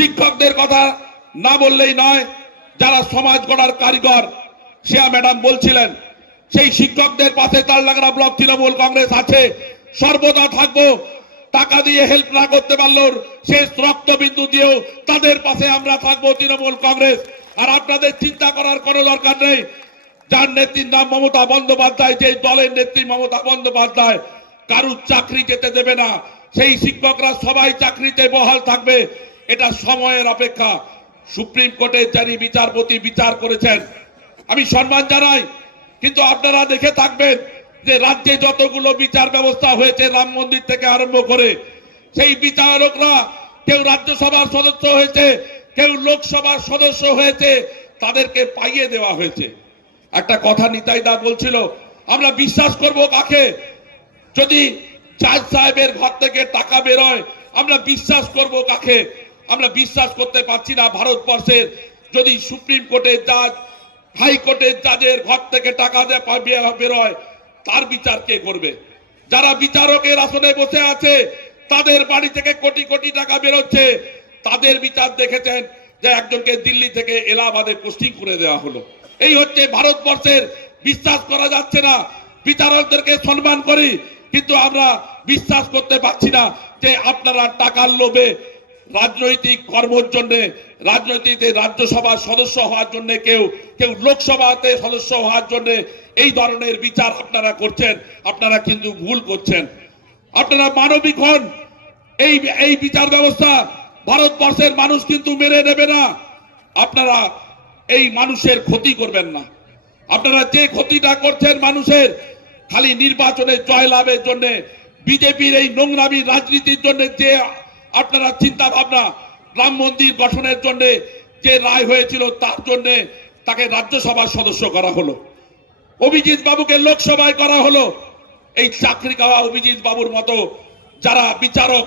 শিক্ষকদের কথা না বললেই নয়, যারা সমাজ গড়ার কারিগর শিয়া ম্যাডাম বলছিলেন, সেই শিক্ষকদের পাশে তালডাংরা ব্লক তৃণমূল কংগ্রেস আছে, সর্বদা থাকব, টাকা দিয়ে হেল্প না করতে পারলেও শেষ রক্তবিন্দু দিয়েও তাদের পাশে আমরা থাকব তৃণমূল কংগ্রেস। আর আপনাদের চিন্তা করার কোনো দরকার নেই, যার নেত্রীর নাম মমতা বন্দ্যোপাধ্যায় যে দলের নেত্রী মমতা বন্দ্যোপাধ্যায়, কারুর চাকরি যেতে দেবে না, সেই শিক্ষকরা সবাই চাকরিতে বহাল থাকবে। এটা সময়ের অপেক্ষা। সুপ্রিম কোর্টের যিনি বিচারপতি বিচার করেছেন, আমি সম্মান জানাই, কিন্তু আপনারা দেখে থাকবেন যে রাজ্যে যতগুলো বিচার ব্যবস্থা হয়েছে রাম মন্দির থেকে আরম্ভ করে, সেই বিচারকরা কেউ রাজ্যসভার সদস্য হয়েছে, কেউ লোকসভার সদস্য হয়েছে, তাদেরকে পাইয়ে দেওয়া হয়েছে। একটা কথা নিতাই দা বলছিল, আমরা বিশ্বাস করব কাকে? যদি জাজ সাহেবের ঘর থেকে টাকা বেরোয়, আমরা বিশ্বাস করব কাকে? আমরা বিশ্বাস করতে পারছি না ভারতবর্ষের। যদি সুপ্রিম কোর্টের জাজ হাইকোর্টের জাজের ঘর থেকে টাকা বেরোয়, তার বিচার কে করবে? যারা বিচারকের আসনে বসে আছে, তাদের বাড়ি থেকে কোটি কোটি টাকা বেরোচ্ছে। তাদের বিচার দেখেছেন যে একজনকে দিল্লি থেকে এলাহাবাদে পোস্টিং করে দেওয়া হলো। এই হচ্ছে ভারতবর্ষের, বিশ্বাস করা যাচ্ছে না। বিচারকদেরকে সম্মান করি, কিন্তু আমরা বিশ্বাস করতে পারছি না যে আপনারা টাকার লোভে রাজনৈতিক কর্মর জন্য, রাজনৈতিক রাজ্যসভার সদস্য হওয়ার জন্য কেউ কেউ লোকসভাতে সদস্য হওয়ার জন্য এই ধরনের বিচার আপনারা করছেন, আপনারা কিন্তু ভুল করছেন। আপনারা মানবিক হন। এই এই বিচার ব্যবস্থা ভারতবর্ষের মানুষ কিন্তু মেনে নেবে না। আপনারা এই মানুষের ক্ষতি করবেন না। আপনারা যে ক্ষতিটা করছেন মানুষের, খালি নির্বাচনে জয়লাভের জন্য, বিজেপির এই নোংরামি রাজনীতির জন্য যে আপনারা চিন্তা ভাবনা রাম মন্দির গঠনের জন্য যে রায় হয়েছিল তার জন্য তাকে রাজ্যসভার সদস্য করা হলো। অভিজিৎ বাবুকে লোকসভায় করা হলো। এই চাকরি খাওয়া অভিজিৎ বাবুর মতো যারা বিচারক,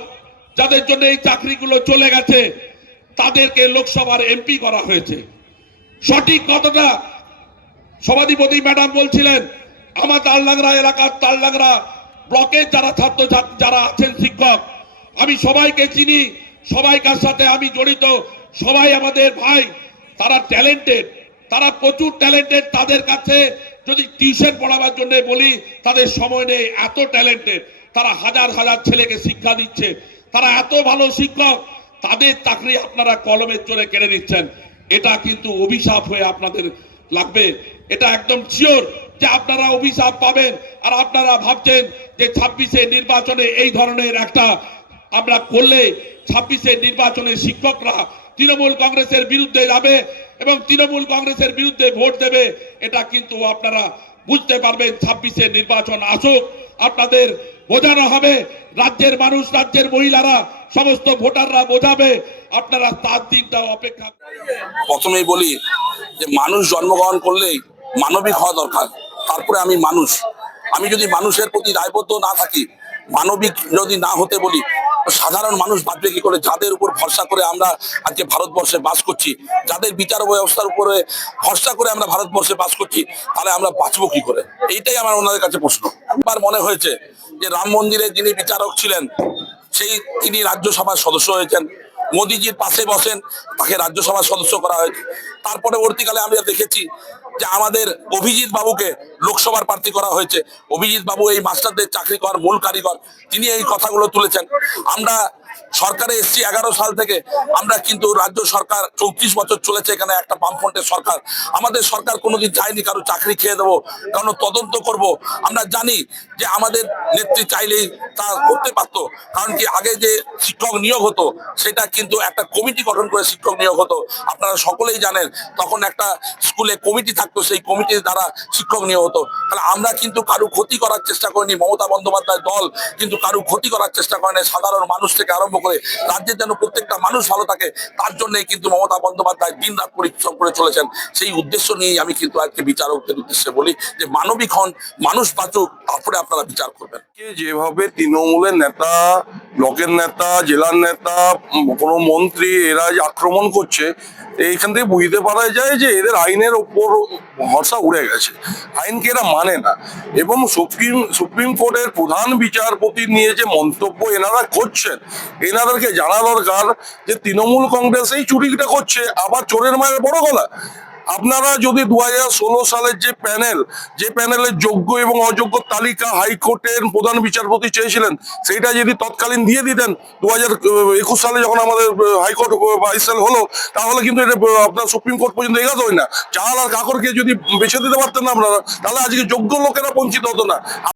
যাদের জন্য এই চাকরিগুলো চলে গেছে, তাদেরকে লোকসভার এমপি করা হয়েছে। সঠিক কতটা সভাধিপতি ম্যাডাম বলছিলেন, আমার তালডাংরা এলাকার তালডাংরা ব্লকের যারা ছাত্র যারা আছেন শিক্ষক আমি সবাইকে চিনি, সবাইকার সাথে আমি জড়িত। সবাই আমাদের ভাই, তারা ট্যালেন্টেড তারা প্রচুর ট্যালেন্টেড তাদের কাছে যদি টিউশন পড়াবার জন্য বলি, তাদের সময় নেই, এত ট্যালেন্টেড তারা হাজার হাজার ছেলেকে শিক্ষা দিচ্ছে। তারা এত ভালো শিক্ষক, তাদের চাকরি আপনারা কলমের জোরে কেড়ে নিচ্ছেন। এটা কিন্তু অভিশাপ হয়ে আপনাদের লাগবে। এটা একদম শিওর যে আপনারা অভিশাপ পাবেন। আর আপনারা ভাবছেন যে ছাব্বিশে নির্বাচনে এই ধরনের একটা আমরা করলে ছাব্বিশে নির্বাচনে শিক্ষকরা তৃণমূল কংগ্রেসের বিরুদ্ধে যাবে এবং তৃণমূল কংগ্রেসের বিরুদ্ধে ভোট দেবে, এটা কিন্তু আপনারা বুঝতে পারবেন। ছাব্বিশে নির্বাচন আসুক, আপনাদের বোঝানো হবে। রাজ্যের মানুষ, রাজ্যের মহিলারা, সমস্ত ভোটাররা বোঝাবে। আপনারা তার দিনটা অপেক্ষা প্রথমেই বলি যে মানুষ জন্মগ্রহণ করলেই মানবিক হওয়া দরকার, তারপরে আমি মানুষ। আমি যদি মানুষের প্রতি দায়বদ্ধ না থাকি, মানবিক যদি না হতে বলি সাধারণ মানুষ বাঁচবে কি করে যাদের উপর ভরসা করে আমরা আজকে ভারতবর্ষে বাস করছি, যাদের বিচার ব্যবস্থার উপরে ভরসা করে আমরা ভারতবর্ষে বাস করছি, তাহলে আমরা বাঁচবো কি করে? এইটাই আমার ওনাদের কাছে প্রশ্ন। আমার মনে হয়েছে যে রাম মন্দিরে যিনি বিচারক ছিলেন, সেই তিনি রাজ্যসভার সদস্য হয়েছেন। মোদিজির পাশে বসেন, তাকে রাজ্যসভার সদস্য করা হয়েছে। তার পরবর্তীকালে আমরা দেখেছি যে আমাদের অভিজিৎ বাবুকে লোকসভার প্রার্থী করা হয়েছে। অভিজিৎ বাবু এই মাস্টারদের চাকরি করার মূল কারিগর। তিনি এই কথাগুলো তুলেছেন। আমরা সরকারে এসছি এগারো সাল থেকে। আমরা কিন্তু রাজ্য সরকার চৌত্রিশ বছর চলেছে এখানে একটা বামফ্রন্টের সরকার। আমাদের সরকার কোনোদিন চায়নি কারও চাকরি খেয়ে দেবো, কারণ তদন্ত করব। আমরা জানি যে আমাদের নেত্রী চাইলেই তা করতে পারতো, কারণ কি আগে যে শিক্ষক নিয়োগ হতো, সেটা কিন্তু একটা কমিটি গঠন করে শিক্ষক নিয়োগ হতো। আপনারা সকলেই জানেন, তখন একটা স্কুলে কমিটি থাকতো, সেই কমিটির দ্বারা শিক্ষক নিয়োগ হতো। তাহলে আমরা কিন্তু কারও ক্ষতি করার চেষ্টা করিনি, মমতা বন্দ্যোপাধ্যায় দল কিন্তু কারও ক্ষতি করার চেষ্টা করেনি, সাধারণ মানুষ থেকে আরম্ভ করে রাজ্যের যেন প্রত্যেকটা মানুষ ভালো থাকে, তার জন্যই কিন্তু মমতা বন্দ্যোপাধ্যায় দিন রাত পরিশ্রম করে চলেছেন। সেই উদ্দেশ্য নিয়েই আমি কিন্তু আজকে বিচারকদের উদ্দেশ্যে বলি যে মানবিক হন, মানুষ বাঁচুক, তারপরে আপনারা বিচার করবেন। যেভাবে তৃণমূলের নেতা, ব্লকের নেতা, জেলার নেতা কোন কোনো মন্ত্রী এরা যে আক্রমণ করছে এইখান থেকে বুঝতে পারা যায় যে এদের আইনের উপর ভরসা উড়ে গেছে। আইনকে এরা মানে না। এবং সুপ্রিম সুপ্রিম কোর্টের প্রধান বিচারপতি নিয়ে যে মন্তব্য এনারা করছেন, এনাদেরকে জানা দরকার যে তৃণমূল কংগ্রেস এই চুরিটা করছে, আবার চোরের মায়ের বড় গলা। আপনারা যদি দু সালের যে প্যানেল, যে প্যানেলের যোগ্য এবং অযোগ্য তালিকা হাইকোর্টের প্রধান বিচারপতি চেয়েছিলেন, সেইটা যদি তৎকালীন দিয়ে দিতেন দু একুশ সালে যখন আমাদের হাইকোর্ট বাইশ সাল হলো, তাহলে কিন্তু এটা আপনার সুপ্রিম কোর্ট পর্যন্ত এগাতোই না। চাল আর কাকরকে যদি বেছে দিতে পারতেন না আপনারা, তাহলে আজকে যোগ্য লোকেরা বঞ্চিত হতো না।